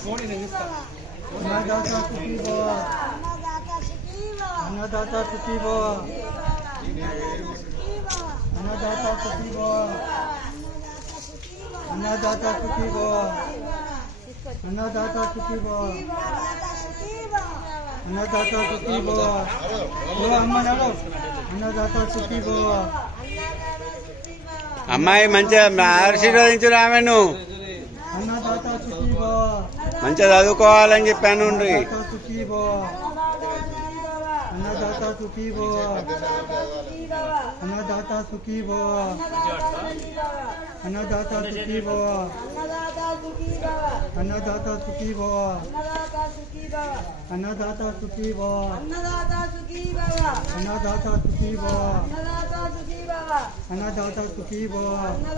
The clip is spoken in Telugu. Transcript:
अन्नदाता सुखी भव, अन्नदाता सुखी भव, अन्नदाता सुखी भव, अन्नदाता सुखी भव, अन्नदाता सुखी भव, अन्नदाता सुखी भव, बोलो अम्मा डालो, अन्नदाता सुखी भव. అమ్మాయి మంచిగా ఆశీర్వదించురు ఆమెను अन्नदाता सुखी भव, మంచిగా చదువుకోవాలని చెప్పాను. अन्नदाता सुखी भव, अन्नदाता सुखी भव, अन्नदाता सुखी भव, अन्नदाता सुखी भव, अन्नदाता सुखी भव, अन्नदाता सुखी भव, अन्नदाता सुखी भव, अन्नदाता सुखी भव.